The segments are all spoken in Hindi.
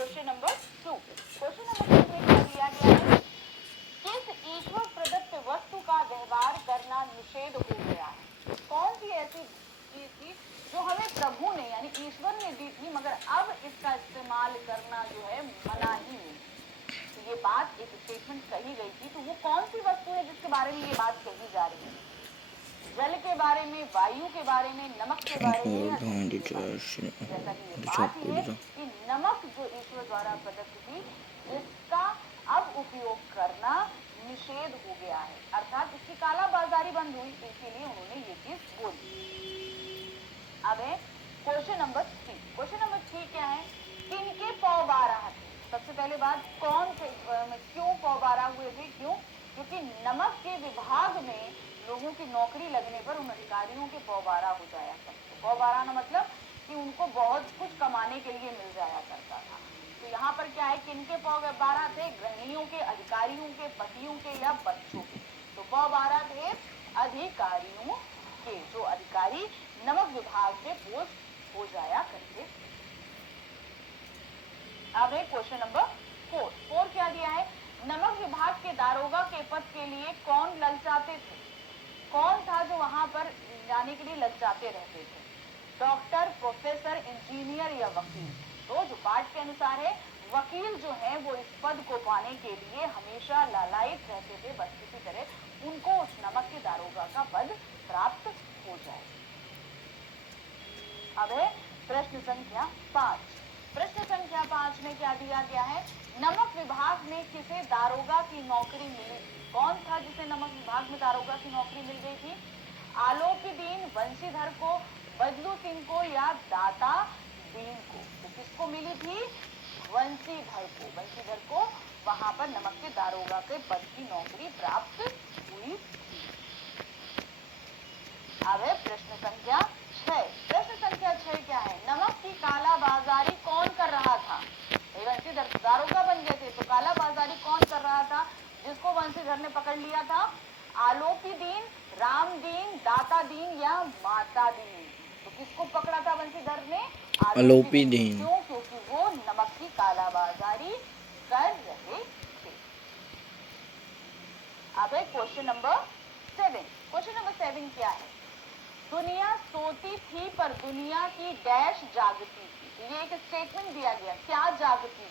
Question number 2। क्वेश्चन नंबर 2 में क्या दिया गया है, किस ईश्वर प्रदत्त वस्तु का व्यवहार करना निषेध हो गया है। कौन सी ऐसी चीज थी जो हमें प्रभु ने यानी ईश्वर ने दी थी, मगर अब इसका इस्तेमाल करना जो है मनाही है। तो ये बात एक स्टेटमेंट कही गई थी, तो वो कौन सी वस्तु है जिसके बारे में ये बात कही जा रही है। जल के बारे में, वायु के बारे में, नमक के बारे में, या जैसा कि ये बात है कि नमक जो ईश्वर द्वारा प्रदत्त थी, इसका अब उपयोग करना निषेध हो गया है, अर्थात इसकी कालाबाजारी बंद हुई, इसीलिए उन्होंने ये चीज बोली। अब है क्वेश्चन नंबर 3। क्वेश्चन नंबर 3 क्या है, किनके पौ 12 थे। सबसे पहले बात, कौन थे, क्यों पौ 12 हुए थे, क्यों, क्योंकि नमक के विभाग में लोगों की नौकरी लगने पर उन अधिकारियों के पौ 12 हो जाया करते। पौ 12 ना मतलब कि उनको बहुत कुछ कमाने के लिए मिल जाया करता था। तो यहाँ पर क्या है, किनके पौ 12 थे, गृहिणियों के, अधिकारियों के, पतियों के या बच्चों के। तो पौ 12 थे अधिकारियों के, जो अधिकारी नमक विभाग में पोस्ट हो जाया करते। अब है क्वेश्चन नंबर 4। क्या दिया है, नमक विभाग के दारोगा के पद के लिए कौन ललचाते थे। कौन था जो वहां पर जाने के लिए ललचाते रहते थे, डॉक्टर, प्रोफेसर, इंजीनियर या वकील। तो जो पाठ के अनुसार है, वकील जो है वो इस पद को पाने के लिए हमेशा लालायित रहते थे, बस किसी तरह उनको उस नमक के दारोगा का पद प्राप्त हो जाए। अब है प्रश्न संख्या 5। प्रश्न संख्या 5 में क्या दिया गया है, नमक विभाग में किसे दारोगा की नौकरी मिली। कौन था जिसे नमक विभाग में दारोगा की नौकरी मिल गई थी, आलोपीदीन, वंशीधर को, बदलू सिंह को या दाता दीन को। तो किसको मिली थी, वंशीधर को। वंशीधर को वहां पर नमक के दारोगा के पद की नौकरी प्राप्त हुई थी। अब है प्रश्न संख्या 6। प्रश्न संख्या 6 क्या है, नमक की कालाबाजारी कौन कर रहा था। वंशीधर दारोगा बन गए थे, तो कालाबाजारी कौन कर रहा था, जिसको वंशीधर ने पकड़ लिया था, आलोपीदीन, रामदीन, दाता दीन या माता दीन। तो किसको पकड़ा था वंशीधर ने, आलोपीदीन। क्यों, क्योंकि वो नमक की कालाबाजारी कर रहे थे। अब है क्वेश्चन नंबर 7। क्वेश्चन नंबर 7 क्या है, दुनिया सोती थी पर दुनिया की डैश जागती थी। ये एक स्टेटमेंट दिया गया, क्या जागती थी,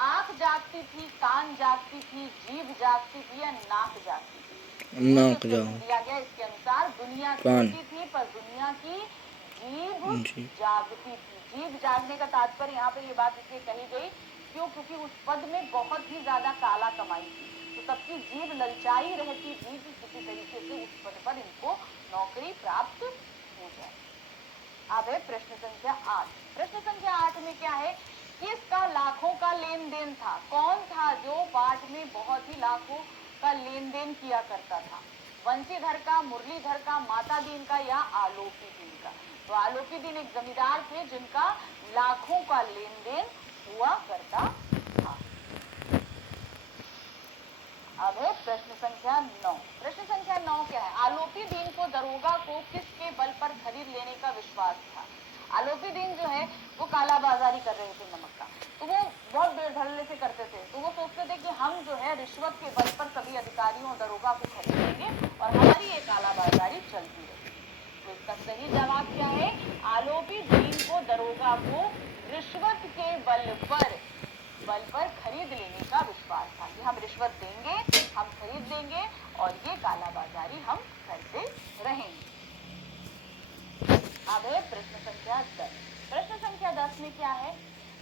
आंख जागती थी, कान जागती थी, जीभ जागती थी या नाक जागती थी। नाक दिया गया, इसके अनुसार दुनिया सोती थी पर दुनिया की जीभ जागती थी। जीभ जागने का तात्पर्य यहाँ पर ये बात इसलिए कही गई क्यों, क्योंकि उस पद में बहुत ही ज्यादा काला कमाई थी, तो सबकी जीभ ललचाई रहती थी कि किसी तरीके से उस पद पर इनको नौकरी प्राप्त हो जाए। अब है प्रश्न संख्या 8। प्रश्न संख्या 8 में क्या है, किसका लाखों का लेन देन था। कौन था जो पाठ में बहुत ही लाखों का लेन देन किया करता था, वंशीधर का, मुरलीधर का, माता दीन का या आलोपीदीन का। तो आलोपीदीन एक जमींदार थे जिनका लाखों का लेन देन हुआ करता था। अब है प्रश्न संख्या 9। प्रश्न संख्या 9 क्या है, आलोपीदीन को दरोगा को किसके बल पर खरीद लेने का विश्वास था। आलोपीदीन जो है वो कालाबाजारी कर रहे थे नमक का, तो वो बहुत बेधड़ल्ले से करते थे। तो वो सोचते थे कि हम जो है रिश्वत के बल पर सभी अधिकारियों और दरोगा को खरीद लेंगे और हमारी ये कालाबाजारी चलती रहेगी। तो इसका सही जवाब क्या है, आलोपीदीन को दरोगा को रिश्वत के बल पर खरीद लेने का विश्वास था कि हम रिश्वत देंगे, हम खरीद लेंगे और ये कालाबाजारी हम करते रहेंगे। अब है प्रश्न संख्या 10। प्रश्न संख्या 10 में क्या है,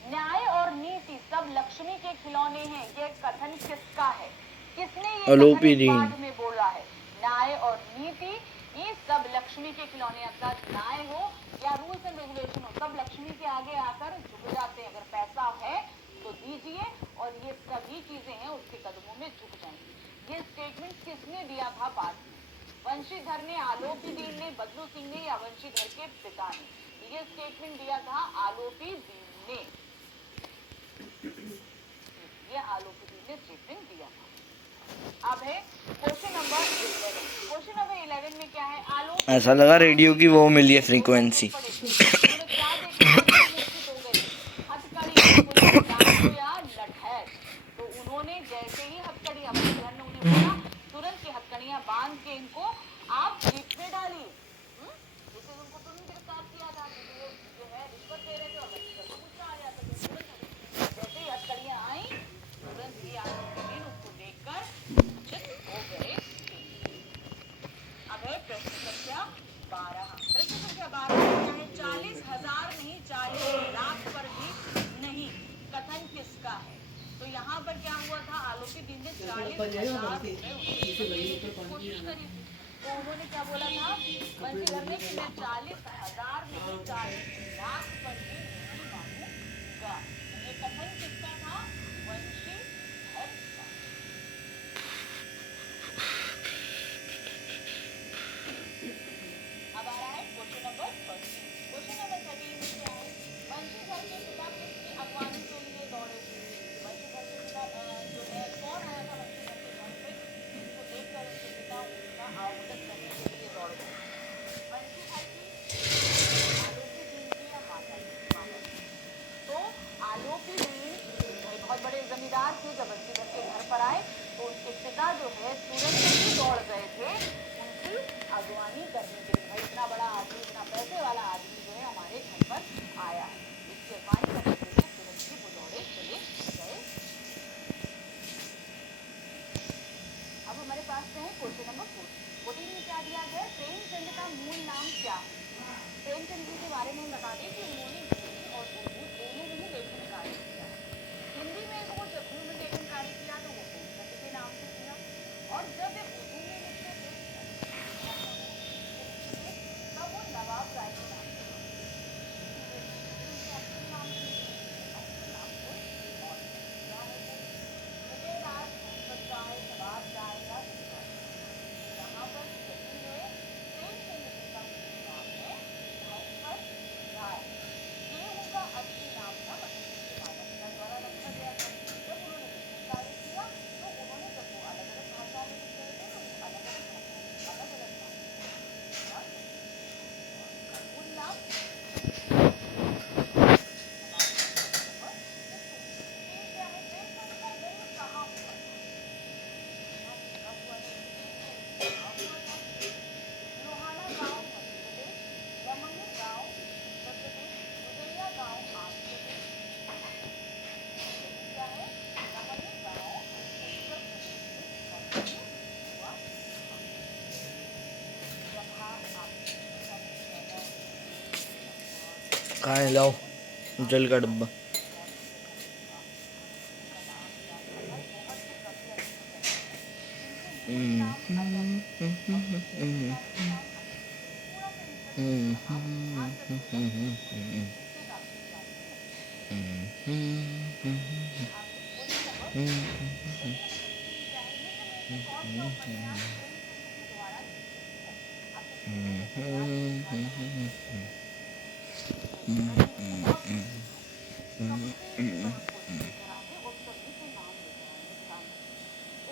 न्याय और नीति सब लक्ष्मी के खिलौने हैं, ये कथन किसका है, किसने ये कथन पाठ में बोला है। न्याय और नीति ये सब लक्ष्मी के खिलौने, अर्थात न्याय हो या रूल्स एंड रेगुलेशन हो, सब लक्ष्मी के आगे आकर झुक जाते हैं। अगर पैसा है तो दीजिए और ये सभी चीजें हैं उसके कदमों में झुक जाएंगी। ये स्टेटमेंट किसने दिया था पाठ में, वंशीधर ने, आलोपीदीन ने, बदलू सिंह ने या वंशीधर के पिता ने। ये स्टेटमेंट दिया था आलोपीदीन ने, ये आलोपीदीन ने स्टेटमेंट दिया था। अब है क्वेश्चन नंबर 11। क्वेश्चन नंबर 11 में क्या है, आलोपीदीन ऐसा लगा रेडियो की वो मिली है फ्रीक्वेंसी। क्या देखा, मुक्त हो गए, हथकड़ी, बांध के इनको आप जीप में डालिए। जैसे उनको तुरंत गिरफ्तार किया था क्योंकि वो जो है रिश्वत दे रहे थे और बच्चे को गुस्सा आ जाता था, जैसे ही हथकड़ियां आई तुरंत ही आरोपी उसको देखकर मूर्छित हो गए। अब है प्रश्न संख्या 12। प्रश्न संख्या 12 क्या है? 40,000 नहीं 40 लाख पर भी नहीं, कथन किसका है? तो यहाँ पर क्या हुआ था, आलोपी दिन ने 40,000 की कोशिश करी थी, तो उन्होंने क्या बोला था बंसीधर ने कि मैं 40,000 नहीं 40 लाख पर भी नहीं मांगूंगा। ये कथन किसका था? बंशीधर का। अब आ रहा है क्वेश्चन नंबर 13। क्वेश्चन नंबर 13 में क्या है? बंशीधर के पिता किसकी अगवानी के लिए दौड़े थे? बंशीधर के पिता जो है कौन आया था बंशीधर के घर पे, जिसको देखकर उनके पिता उनका आवागमन करने के लिए दौड़े थे? बंशीधर की, आलोपी दीन की या माता की? तो आलोपी दीन बहुत बड़े जमींदार थे, जब बंशीधर के घर पर आए तो उनके पिता जो है तुरंत ही दौड़ गए थे उनकी अगवानी करने के लिए। भाई इतना बड़ा आदमी, इतना पैसे वाला आदमी जो है हमारे घर पर आया है, इसकी अगवानी करने के लिए तुरंत ही वो दौड़े चले गए। अब हमारे पास है क्वेश्चन नंबर 14 में क्या दिया गया? प्रेमचंद का मूल नाम क्या है? प्रेमचंद जी के बारे में बता दें कि उन्होंने हिंदी और उर्दू दोनों में ही लेखन कार्य किया है। हिंदी में वो जब उन्होंने लेखन कार्य किया तो वो प्रेमचंद के नाम से किया, और जब वे उर्दू में लिखते थे तब वो नवाब राय के नाम से अपने नाम से अपने नाम से और क्या है वो सूबेदार मोहम्मद राय, नवाब राय या यहाँ पर सही है प्रेमचंद जी का नाम है मोहम्मद राय। ये उनका असली नाम था, मतलब उनके माता पिता द्वारा रखा गया था। जब उन्होंने लेखन कार्य किया तो उन्होंने, जब वो अलग अलग भाषाओं में लिख रहे थे तो वो अलग अलग भाषाओं में अलग अलग नाम नाम क्या है? प्रेमचंद का जन्म कहाँ हुआ था? कब हुआ था? लोहाना गांव मध्य प्रदेश, रमंगीर गांव उत्तर प्रदेश, मुदैया गांव आंध्र प्रदेश। क्या है? रमंगीर गांव उत्तर प्रदेश में कब हुआ? कहाँ लाओ जल का डब्बा।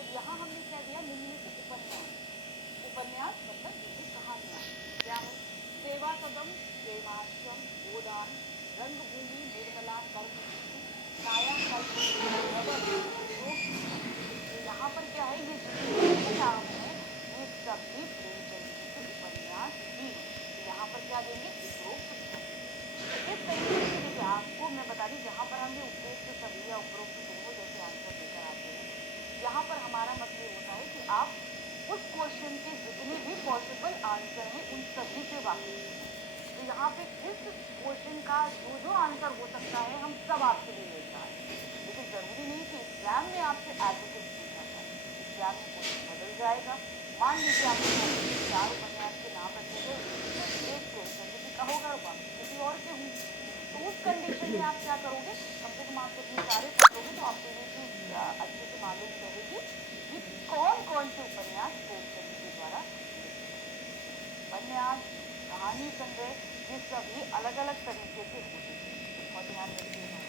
यहाँ हमने क्या दिया? निम्नलिखित उपन्यास मतलब जैसे कहानियां क्या है? सेवा सदन, प्रेमाश्रम, गोदान, रंगभूमि, निर्मला, कर्मभूमि, कायाकल्प, तो यहाँ पर क्या है? ये जितने नाम है ये सभी प्रेमचंद जी के उपन्यास ही। यहाँ पर क्या देंगे? उपरोक्त। इस तरीके से देखिए आपको मैं बता दी, जहाँ पर हम ये उपरोक्त सभी या उपरोक्त दोनों जैसे आंसर लेकर आते हैं, यहाँ पर हमारा मतलब ये होता है कि आप उस क्वेश्चन के जितने भी पॉसिबल आंसर हैं उन सभी से वाकिफ हैं। तो यहाँ पे इस क्वेश्चन का जो आंसर हो सकता है हम सब आपके लिए लेकर आए, लेकिन जरूरी नहीं कि एग्जाम में आपसे एडवोकेट पूछा जाए। एग्जाम में क्वेश्चन बदल जाएगा। मान लीजिए आपने 4 उपन्यास के नाम रखे थे, एक प्रेमचंद जी का होगा और बाकी किसी और के होंगे, तो उस कंडीशन में आप क्या करोगे? कम से कम आप अपने सारे पढ़ोगे तो आपको ये चीज अच्छे से मालूम रहेगी कि कौन कौन से उपन्यास प्रेमचंद के द्वारा उपन्यास, कहानी, संग्रह, ये सभी अलग अलग तरीके से होते हैं और ध्यान रखिएगा।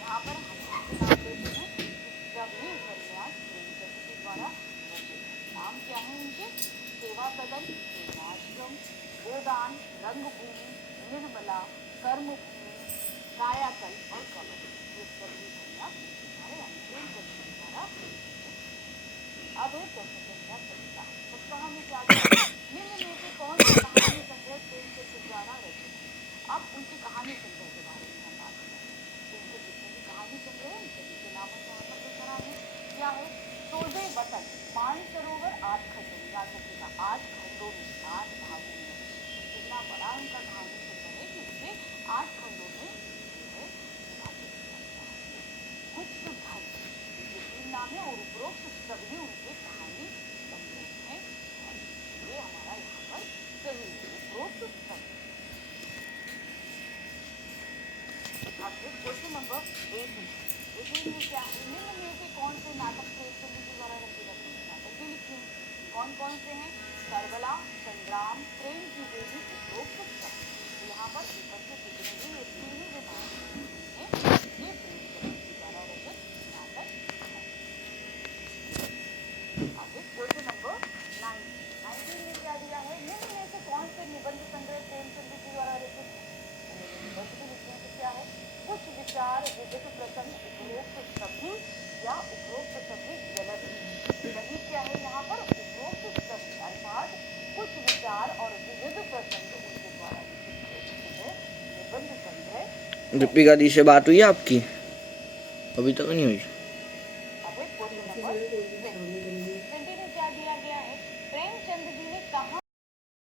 यहाँ पर हम नाम लेते हैं कि सभी उपन्यास प्रेमचंद के द्वारा होते हैं। नाम क्या है उनके? सेवा सदन, प्रेमाश्रम, गोदान, रंगभूमि, निर्मला, कर्मभूमि, कायाकल्प और कमल। ये सभी उपन्यास हमारे प्रेमचंद के द्वारा। अब एक प्रश्न संख्या 17 सप्ताह में क्या दिया? निम्न में से कौन सा कहानी संग्रह प्रेमचंद द्वारा रचित है? अब उनकी कहानी संग्रह के बारे में हम बात करें तो उनके जितने भी कहानी संग्रह हैं सभी के नाम यहाँ पर लिखा है। क्या है? सोलह वतन, मानसरोवर, 8 खंडों में, याद रखिएगा 8 खंडों में, 8 भागों में, कितना बड़ा उनका कहानी संग्रह है कि उसे 8 खंडों में जो है विभाजित किया गया है। कुछ धन, ये 3 नाम है और उपरोक्त सभी उनके कहानी संग्रह हैं और ये हमारा यहाँ पर सही है, उपरोक्त सभी। अब क्वेश्चन नंबर 18 में क्या है? निम्न में से कौन से नाटक प्रेमचंद के द्वारा रचे गए? नाटक भी लिखे हैं, कौन कौन से हैं? करबला, संग्राम, प्रेम की देवी, उपरोक्त सब। तो यहाँ पर ऊपर से कितने भी ये तीनों जो भाग हैं ये प्रेमचंद के द्वारा रचित नाटक है। आगे क्वेश्चन नंबर 19 में क्या दिया है? निम्न में से कौन से निबंध संग्रह प्रेमचंद के द्वारा रचित है? निबंध भी लिखने से क्या है? कुछ विचार, विविध प्रसंग, उपरोक्त सभी या उपरोक्त सभी गलत है। सही क्या है यहाँ पर? उपरोक्त सभी, अर्थात कुछ विचार और विविध प्रसंग उनके द्वारा लिखित है निबंध संग्रह। दीपिका दी से बात हुई है आपकी? अभी तक नहीं हुई।